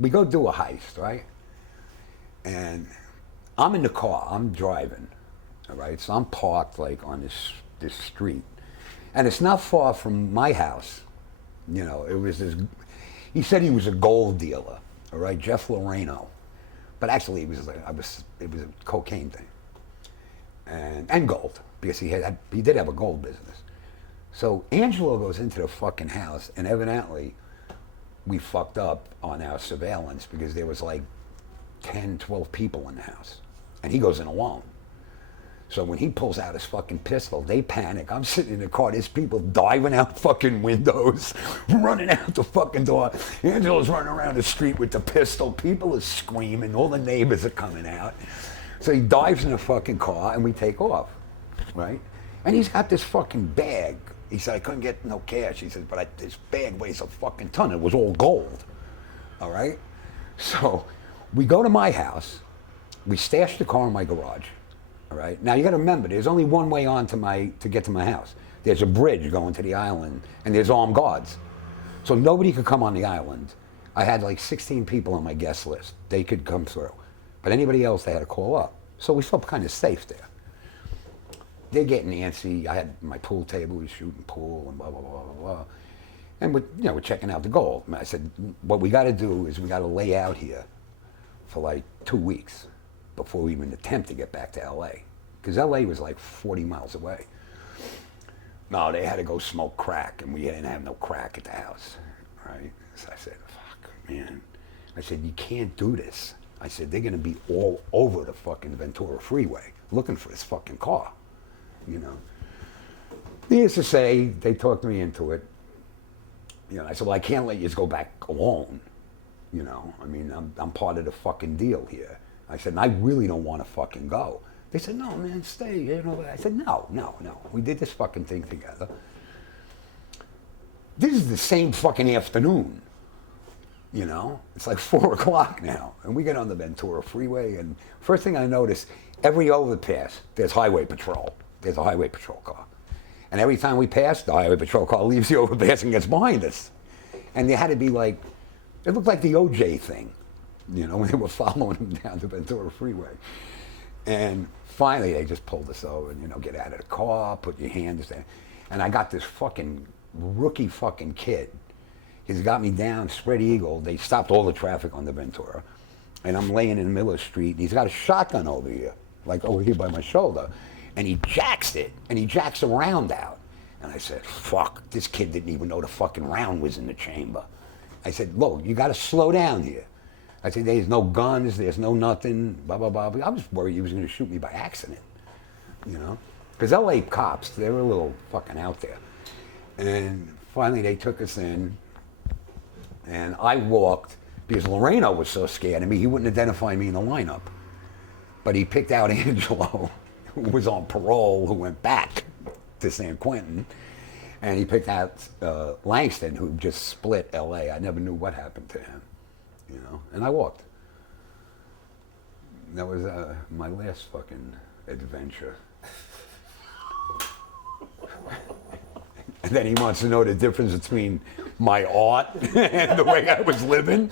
we go do a heist, right? And I'm in the car, I'm driving, all right? So I'm parked like on this street. And it's not far from my house. You know, it was this, he said he was a gold dealer, all right, Jeff Loreno. But actually it was a cocaine thing. And gold, because he did have a gold business. So Angelo goes into the fucking house, and evidently we fucked up on our surveillance because there was like 10, 12 people in the house. And he goes in alone. So when he pulls out his fucking pistol, they panic. I'm sitting in the car, there's people diving out fucking windows, running out the fucking door. Angelo's running around the street with the pistol. People are screaming, all the neighbors are coming out. So he dives in the fucking car and we take off, right? And he's got this fucking bag. He said, I couldn't get no cash. He said, but this bag weighs a fucking ton. It was all gold, all right? So we go to my house. We stash the car in my garage, all right? Now you got to remember, there's only one way on to get to my house. There's a bridge going to the island, and there's armed guards. So nobody could come on the island. I had like 16 people on my guest list. They could come through. But anybody else, they had to call up. So we felt kind of safe there. They're getting antsy. I had my pool table, we were shooting pool and blah, blah, blah, blah, blah. And we're checking out the gold. And I said, what we got to do is we got to lay out here for like 2 weeks before we even attempt to get back to LA. Because LA was like 40 miles away. No, they had to go smoke crack, and we didn't have no crack at the house, right? So I said, fuck, man. I said, you can't do this. I said, they're going to be all over the fucking Ventura Freeway looking for this fucking car, you know. Needless to say, they talked me into it. You know, I said, well, I can't let you go back alone, you know. I mean, I'm part of the fucking deal here. I said, and I really don't want to fucking go. They said, no, man, stay. You know, I said, no. We did this fucking thing together. This is the same fucking afternoon. You know, it's like 4 o'clock now, and we get on the Ventura Freeway, and first thing I notice, every overpass, there's highway patrol. There's a highway patrol car. And every time we pass, the highway patrol car leaves the overpass and gets behind us. And there had to be like, it looked like the OJ thing, you know, when they were following him down the Ventura Freeway. And finally, they just pulled us over and, you know, get out of the car, put your hands there. And I got this fucking rookie fucking kid. He's got me down, spread eagle. They stopped all the traffic on the Ventura. And I'm laying in the middle of the street, and he's got a shotgun over here, like over here by my shoulder. And he jacks it, and he jacks a round out. And I said, fuck, this kid didn't even know the fucking round was in the chamber. I said, look, you got to slow down here. I said, there's no guns, there's no nothing, blah, blah, blah. I was worried he was going to shoot me by accident, you know? Because LA cops, they were a little fucking out there. And finally, they took us in. And I walked, because Loreno was so scared of me, he wouldn't identify me in the lineup. But he picked out Angelo, who was on parole, who went back to San Quentin. And he picked out Langston, who just split LA. I never knew what happened to him, you know. And I walked. That was my last fucking adventure. And then he wants to know the difference between my art and the way I was living.